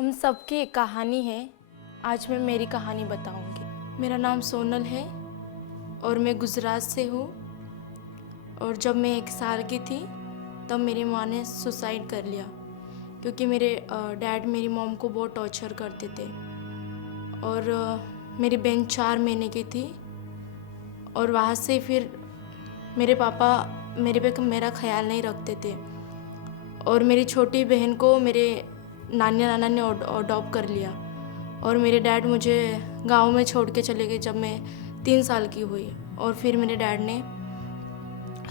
हम सबकी एक कहानी है। आज मैं मेरी कहानी बताऊंगी। मेरा नाम सोनल है और मैं गुजरात से हूँ। और जब मैं 1 साल की थी तब मेरी माँ ने सुसाइड कर लिया, क्योंकि मेरे डैड मेरी मॉम को बहुत टॉर्चर करते थे। और मेरी बहन 4 महीने की थी। और वहाँ से फिर मेरे पापा मेरे पे मेरा ख्याल नहीं रखते थे। और मेरी छोटी बहन को मेरे नानी नाना ने अडॉप्ट कर लिया। और मेरे डैड मुझे गांव में छोड़ के चले गए जब मैं 3 साल की हुई। और फिर मेरे डैड ने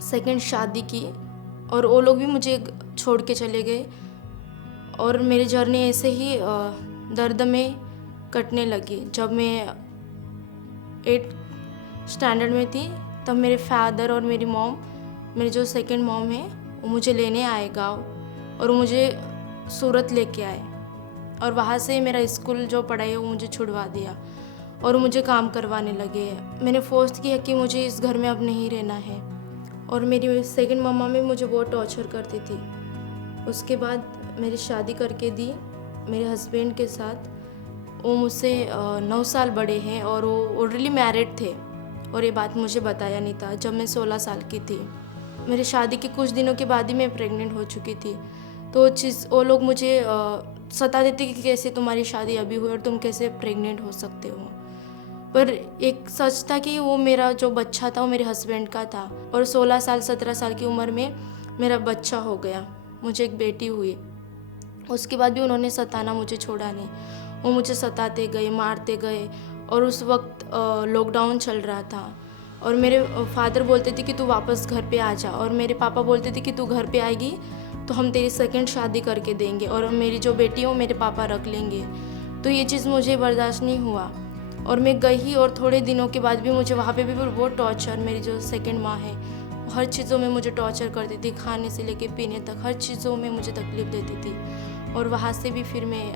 सेकंड शादी की और वो लोग भी मुझे छोड़ के चले गए। और मेरी जर्नी ऐसे ही दर्द में कटने लगी। जब मैं 8 स्टैंडर्ड में थी तब मेरे फादर और मेरी मॉम, मेरी जो सेकंड मॉम है, वो मुझे लेने आए गाँव और मुझे सूरत लेके आए। और वहाँ से मेरा स्कूल जो पढ़ाई है वो मुझे छुड़वा दिया और मुझे काम करवाने लगे। मैंने फोर्स किया कि मुझे इस घर में अब नहीं रहना है। और मेरी सेकंड मम्मा भी मुझे बहुत टॉर्चर करती थी। उसके बाद मेरी शादी करके दी मेरे हस्बैंड के साथ। वो मुझसे 9 साल बड़े हैं और वो ऑलरेडी मैरिड थे। और ये बात मुझे बताया नहीं था जब मैं 16 साल की थी। मेरी शादी के कुछ दिनों के बाद ही मैं प्रेग्नेंट हो चुकी थी। तो वो लोग मुझे सता देते कि कैसे तुम्हारी शादी अभी हुई और तुम कैसे प्रेग्नेंट हो सकते हो। पर एक सच था कि वो मेरा जो बच्चा था वो मेरे हस्बैंड का था। और 16 साल 17 साल की उम्र में मेरा बच्चा हो गया, मुझे एक बेटी हुई। उसके बाद भी उन्होंने सताना मुझे छोड़ा नहीं। वो मुझे सताते गए, मारते गए। और उस वक्त लॉकडाउन चल रहा था और मेरे फादर बोलते थे कि तू वापस घर पे आ जा। और मेरे पापा बोलते थे कि तू घर पे आएगी तो हम तेरी सेकंड शादी करके देंगे और मेरी जो बेटी है वो मेरे पापा रख लेंगे। तो ये चीज़ मुझे बर्दाश्त नहीं हुआ और मैं गई। और थोड़े दिनों के बाद भी मुझे वहाँ पे भी बहुत टॉर्चर, मेरी जो सेकंड माँ है हर चीज़ों में मुझे टॉर्चर करती थी, खाने से लेके पीने तक हर चीज़ों में मुझे तकलीफ़ देती थी। और वहाँ से भी फिर मैं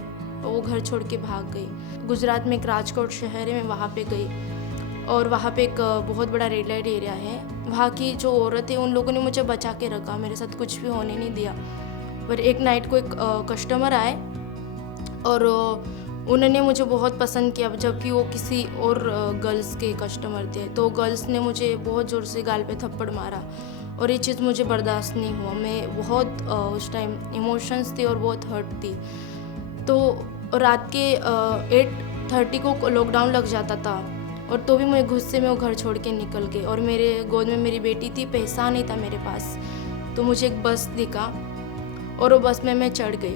वो घर छोड़ के भाग गई। गुजरात में एक राजकोट शहर है, मैं वहाँ पे गई। और वहाँ पे एक बहुत बड़ा रेड लाइट एरिया है। वहाँ की जो औरत है उन लोगों ने मुझे बचा के रखा, मेरे साथ कुछ भी होने नहीं दिया। पर एक नाइट को एक कस्टमर आए और उन्होंने मुझे बहुत पसंद किया, जबकि वो किसी और गर्ल्स के कस्टमर थे। तो गर्ल्स ने मुझे बहुत ज़ोर से गाल पे थप्पड़ मारा और ये चीज़ मुझे बर्दाश्त नहीं हुआ। मैं बहुत उस टाइम इमोशंस थी और बहुत हर्ट थी। तो रात के 8:30 को लॉकडाउन लग जाता था और तो भी मैं गुस्से में वो घर छोड़ के निकल गई। और मेरे गोद में मेरी बेटी थी, पैसा नहीं था मेरे पास। तो मुझे एक बस दिखा और वो बस में मैं चढ़ गई।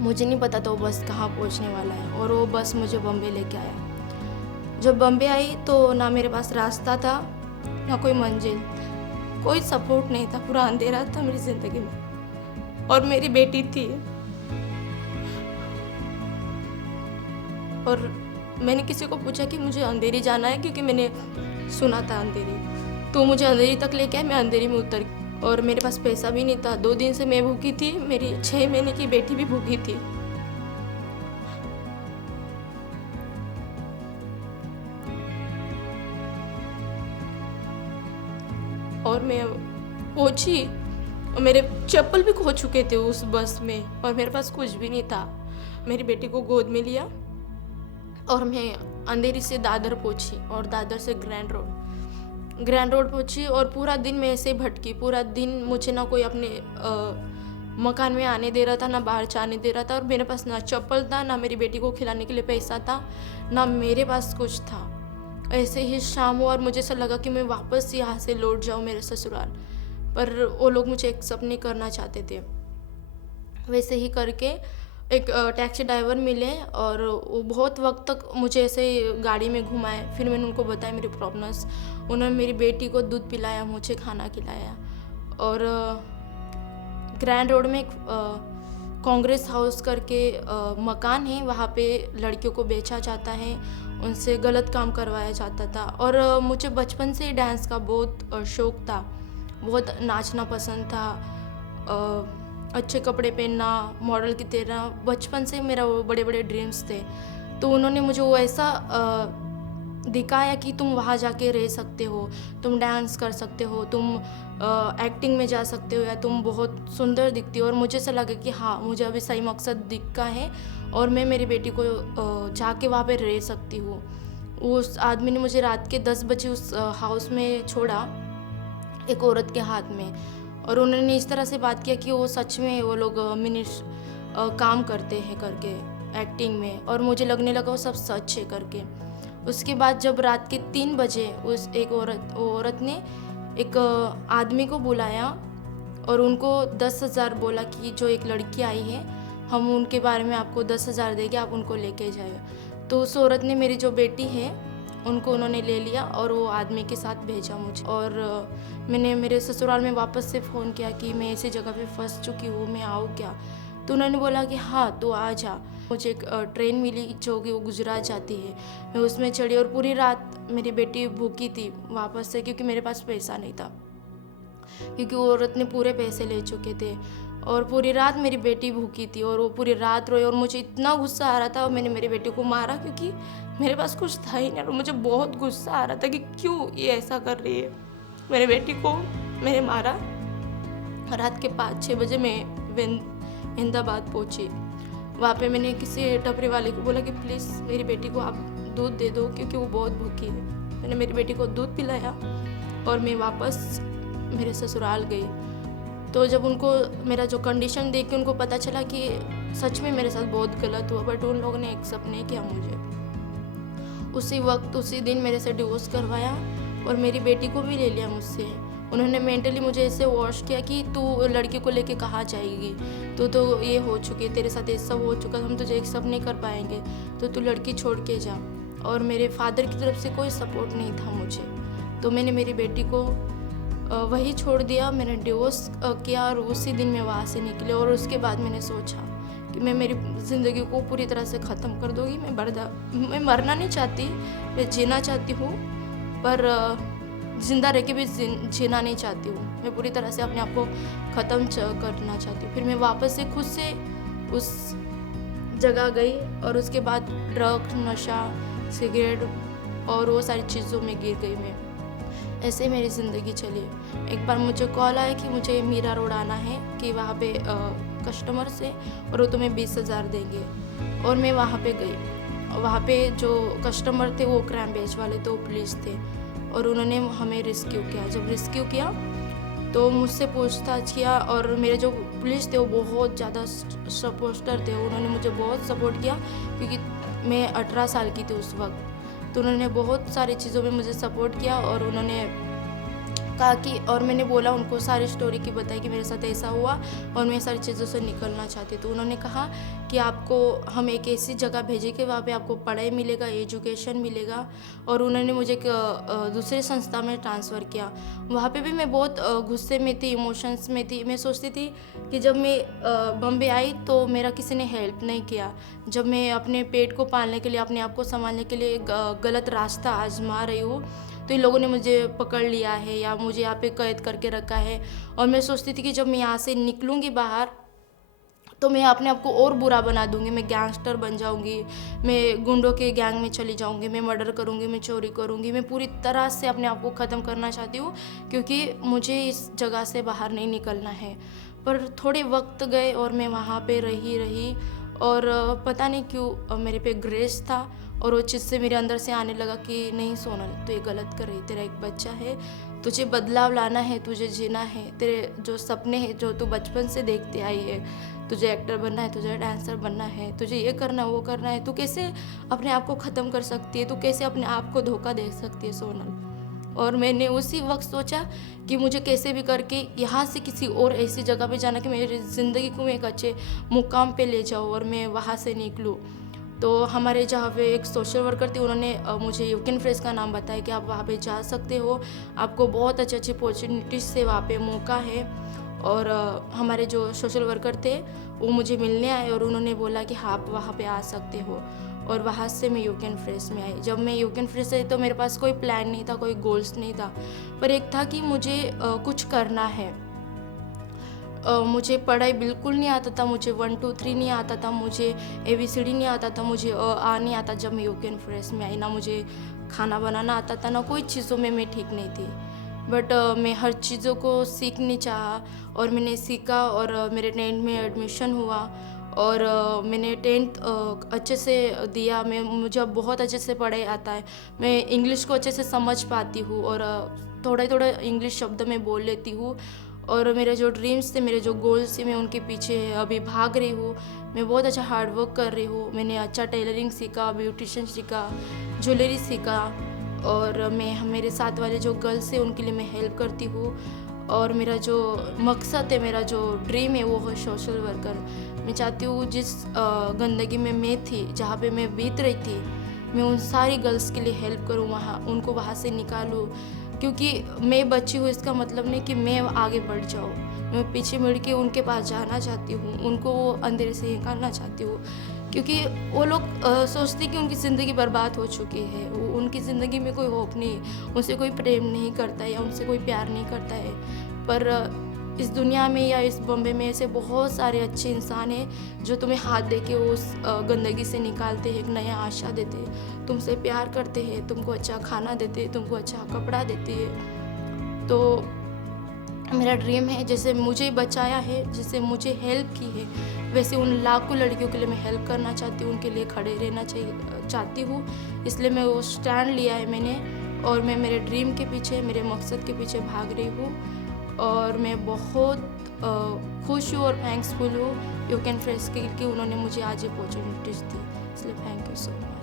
मुझे नहीं पता था वो बस कहाँ पहुँचने वाला है। और वो बस मुझे बम्बे लेके आया। जब बम्बे आई तो ना मेरे पास रास्ता था ना कोई मंजिल, कोई सपोर्ट नहीं था, पूरा अंधेरा था मेरी ज़िंदगी में। और मेरी बेटी थी। और मैंने किसी को पूछा कि मुझे अंधेरी जाना है, क्योंकि मैंने सुना था अंधेरी। तो मुझे अंधेरी तक लेके आए, मैं अंधेरी में उतर गई। और मेरे पास पैसा भी नहीं था। 2 दिन से मैं भूखी थी, मेरी 6 महीने की बेटी भी भूखी थी। और मैं पहुंची और मेरे चप्पल भी खो चुके थे उस बस में और मेरे पास कुछ भी नहीं था। मेरी बेटी को गोद में लिया और मैं अंधेरी से दादर पहुंची और दादर से ग्रैंड रोड पहुंची। और पूरा दिन मैं ऐसे भटकी। पूरा दिन मुझे ना कोई अपने मकान में आने दे रहा था, ना बाहर जाने दे रहा था। और मेरे पास ना चप्पल था, ना मेरी बेटी को खिलाने के लिए पैसा था, ना मेरे पास कुछ था। ऐसे ही शाम हुआ और मुझे ऐसा लगा कि मैं वापस यहाँ से लौट जाऊँ मेरे ससुराल। पर वो लोग मुझे एक्सेप्ट नहीं करना चाहते थे। वैसे ही करके एक टैक्सी ड्राइवर मिले और वो बहुत वक्त तक मुझे ऐसे गाड़ी में घुमाए। फिर मैंने उनको बताया मेरी प्रॉब्लम्स। उन्होंने मेरी बेटी को दूध पिलाया, मुझे खाना खिलाया। और ग्रैंड रोड में एक कांग्रेस हाउस करके मकान है, वहाँ पे लड़कियों को बेचा जाता है, उनसे गलत काम करवाया जाता था। और मुझे बचपन से ही डांस का बहुत शौक़ था, बहुत नाचना पसंद था, अच्छे कपड़े पहनना, मॉडल की तरह बचपन से मेरा वो बड़े बड़े ड्रीम्स थे। तो उन्होंने मुझे वो ऐसा दिखाया कि तुम वहाँ जाके रह सकते हो, तुम डांस कर सकते हो, तुम एक्टिंग में जा सकते हो, या तुम बहुत सुंदर दिखती हो। और मुझे ऐसा लगा कि हाँ, मुझे अभी सही मकसद दिखा है और मैं मेरी बेटी को जाके वहाँ पे रह सकती हूँ। उस आदमी ने मुझे रात के 10 बजे उस हाउस में छोड़ा, एक औरत के हाथ में, और उन्होंने इस तरह से बात किया कि वो सच में वो लोग काम करते हैं करके एक्टिंग में, और मुझे लगने लगा वो सब सच है करके। उसके बाद जब रात के 3 बजे उस वो औरत ने एक आदमी को बुलाया और उनको 10,000 बोला कि जो एक लड़की आई है, हम उनके बारे में आपको 10,000 देंगे, आप उनको लेके जाइए। तो उस औरत ने मेरी जो बेटी है उनको उन्होंने ले लिया और वो आदमी के साथ भेजा मुझे। और मैंने मेरे ससुराल में वापस से फ़ोन किया कि मैं ऐसी जगह पे फंस चुकी हूँ, मैं आऊँ क्या? तो उन्होंने बोला कि हाँ, तो आ जा। मुझे एक ट्रेन मिली जो कि वो गुजरात जाती है, मैं उसमें चढ़ी और पूरी रात मेरी बेटी भूखी थी वापस से, क्योंकि मेरे पास पैसा नहीं था, क्योंकि वो औरत ने पूरे पैसे ले चुके थे। और पूरी रात मेरी बेटी भूखी थी और वो पूरी रात रोई, और मुझे इतना गुस्सा आ रहा था, और मैंने मेरी बेटी को मारा क्योंकि मेरे पास कुछ था ही नहीं, और मुझे बहुत गुस्सा आ रहा था कि क्यों ये ऐसा कर रही है। मेरी बेटी को मैंने मारा। रात के 5-6 बजे मैं अहमदाबाद पहुंची। वहाँ पे मैंने किसी टपरी वाले को बोला कि प्लीज़ मेरी बेटी को आप दूध दे दो, क्योंकि वो बहुत भूखी है। मैंने मेरी बेटी को दूध पिलाया और मैं वापस मेरे ससुराल गई। तो जब उनको मेरा जो कंडीशन देख के उनको पता चला कि सच में मेरे साथ बहुत गलत हुआ, बट उन लोगों ने एक्सेप्ट नहीं किया मुझे। उसी वक्त उसी दिन मेरे से डिवोर्स करवाया और मेरी बेटी को भी ले लिया मुझसे। उन्होंने मेंटली मुझे ऐसे वॉश किया कि तू लड़की को लेके कहाँ जाएगी, तो ये हो चुकी है, तेरे साथ ये सब हो चुका, हम तुझे एक्सेप्ट नहीं कर पाएंगे, तो तू लड़की छोड़ के जा। और मेरे फादर की तरफ से कोई सपोर्ट नहीं था मुझे, तो मैंने मेरी बेटी को वही छोड़ दिया। मैंने डिवोर्स किया और उसी दिन मैं वहाँ से निकली। और उसके बाद मैंने सोचा कि मैं मेरी ज़िंदगी को पूरी तरह से ख़त्म कर दूँगी। मैं मरना नहीं चाहती, मैं जीना चाहती हूँ, पर ज़िंदा रह के भी जीना नहीं चाहती हूँ। मैं पूरी तरह से अपने आप को ख़त्म करना चाहती हूँ। फिर मैं वापस से खुद से उस जगह गई और उसके बाद ड्रग, नशा, सिगरेट और वो सारी चीज़ों में गिर गई मैं। ऐसे मेरी ज़िंदगी चली। एक बार मुझे कॉल आया कि मुझे मीरा रोड आना है, कि वहाँ पे कस्टमर से, और वो तुम्हें 20,000 देंगे। और मैं वहाँ पे गई। वहाँ पे जो कस्टमर थे वो क्राइम बेच वाले थे, वो पुलिस थे, और उन्होंने हमें रेस्क्यू किया। जब रेस्क्यू किया तो मुझसे पूछताछ किया, और मेरे जो पुलिस थे वो बहुत ज़्यादा सपोर्टर थे। उन्होंने मुझे बहुत सपोर्ट किया क्योंकि मैं 18 साल की थी उस वक्त। तो उन्होंने बहुत सारी चीज़ों में मुझे सपोर्ट किया, और उन्होंने कहा कि, और मैंने बोला उनको, सारी स्टोरी की बताई कि मेरे साथ ऐसा हुआ और मैं सारी चीज़ों से निकलना चाहती। तो उन्होंने कहा कि आपको हम एक ऐसी जगह भेजेंगे, वहाँ पे आपको पढ़ाई मिलेगा, एजुकेशन मिलेगा। और उन्होंने मुझे एक दूसरे संस्था में ट्रांसफ़र किया। वहाँ पे भी मैं बहुत गुस्से में थी, इमोशंस में थी। मैं सोचती थी कि जब मैं बॉम्बे आई तो मेरा किसी ने हेल्प नहीं किया। जब मैं अपने पेट को पालने के लिए, अपने आप को संभालने के लिए गलत रास्ता आजमा रही हूँ, तो इन लोगों ने मुझे पकड़ लिया है या मुझे यहाँ पे कैद करके रखा है। और मैं सोचती थी कि जब मैं यहाँ से निकलूँगी बाहर तो मैं अपने आप को और बुरा बना दूँगी, मैं गैंगस्टर बन जाऊँगी, मैं गुंडों के गैंग में चली जाऊँगी, मैं मर्डर करूँगी, मैं चोरी करूँगी। मैं पूरी तरह से अपने आप को ख़त्म करना चाहती हूँ, क्योंकि मुझे इस जगह से बाहर नहीं निकलना है। पर थोड़े वक्त गए और मैं वहाँ पे रही और पता नहीं क्यों मेरे पे ग्रेस था, और वो चीज़ से मेरे अंदर से आने लगा कि नहीं सोनल, तू ये गलत कर रही, तेरा एक बच्चा है, तुझे बदलाव लाना है, तुझे जीना है, तेरे जो सपने हैं जो तू बचपन से देखते आई है, तुझे एक्टर बनना है, तुझे डांसर बनना है, तुझे ये करना वो करना है, तू कैसे अपने आप को ख़त्म कर सकती है, तू कैसे अपने आप को धोखा दे सकती है सोनल। और मैंने उसी वक्त सोचा कि मुझे कैसे भी करके यहाँ से किसी और ऐसी जगह पे जाना कि मेरी ज़िंदगी को मैं एक अच्छे मुकाम पे ले जाऊँ और मैं वहाँ से निकलूँ। तो हमारे जहाँ पे एक सोशल वर्कर थे, उन्होंने मुझे यू कैन फ्रेश का नाम बताया कि आप वहाँ पे जा सकते हो, आपको बहुत अच्छी अपॉर्चुनिटीज़ से वहाँ पे मौका है। और हमारे जो सोशल वर्कर थे वो मुझे मिलने आए और उन्होंने बोला कि हाँ, आप वहाँ पे आ सकते हो। और वहाँ से मैं यू कैन फ्रेश में आई। जब मैं यू कैन फ्रेश आई तो मेरे पास कोई प्लान नहीं था, कोई गोल्स नहीं था, पर एक था कि मुझे कुछ करना है। मुझे पढ़ाई बिल्कुल नहीं आता था, मुझे 1 2 3 नहीं आता था, मुझे ABCD नहीं आता था, मुझे आ नहीं आता जब मैं यूके फ्रेश में आई, ना मुझे खाना बनाना आता था, ना कोई चीज़ों में मैं ठीक नहीं थी। बट मैं हर चीज़ों को सीखने चाहा और मैंने सीखा और मेरे 10th में एडमिशन हुआ और मैंने 10th अच्छे से दिया। मुझे अब बहुत अच्छे से पढ़ाई आता है, मैं इंग्लिश को अच्छे से समझ पाती हूँ और थोड़ा थोड़ा इंग्लिश शब्द में बोल लेती हूँ। और मेरे जो ड्रीम्स थे, मेरे जो गोल्स थे, मैं उनके पीछे अभी भाग रही हूँ। मैं बहुत अच्छा हार्ड वर्क कर रही हूँ, मैंने अच्छा टेलरिंग सीखा, ब्यूटिशियन सीखा, ज्वेलरी सीखा और मैं मेरे साथ वाले जो गर्ल्स हैं उनके लिए मैं हेल्प करती हूँ। और मेरा जो मकसद है, मेरा जो ड्रीम है वो है सोशल वर्कर। मैं चाहती हूँ जिस गंदगी में मैं थी, जहाँ पे मैं बीत रही थी, मैं उन सारी गर्ल्स के लिए हेल्प करूँ, उनको वहाँ से निकालूँ। क्योंकि मैं बची हूँ इसका मतलब नहीं कि मैं आगे बढ़ जाऊँ, मैं पीछे मुड़ के उनके पास जाना चाहती हूँ, उनको वो अंधेरे से निकालना चाहती हूँ। क्योंकि वो लोग सोचते कि उनकी ज़िंदगी बर्बाद हो चुकी है, उनकी ज़िंदगी में कोई होप नहीं, उनसे कोई प्रेम नहीं करता है या उनसे कोई प्यार नहीं करता है। पर इस दुनिया में या इस बॉम्बे में ऐसे बहुत सारे अच्छे इंसान हैं जो तुम्हें हाथ दे के उस गंदगी से निकालते हैं, एक नया आशा देते हैं, तुमसे प्यार करते हैं, तुमको अच्छा खाना देते हैं, तुमको अच्छा कपड़ा देते हैं। तो मेरा ड्रीम है जैसे मुझे बचाया है, जैसे मुझे हेल्प की है, वैसे उन लाखों लड़कियों के लिए मैं हेल्प करना चाहती हूँ, उनके लिए खड़े रहना चाहती हूँ। इसलिए मैं वो स्टैंड लिया है मैंने और मैं मेरे ड्रीम के पीछे, मेरे मकसद के पीछे भाग रही हूँ। और मैं बहुत खुश हूँ और थैंक्सफुल हूँ यूके फ्रेश के कि उन्होंने मुझे आज अपॉर्चुनिटीज़ दी। इसलिए थैंक यू सो मच।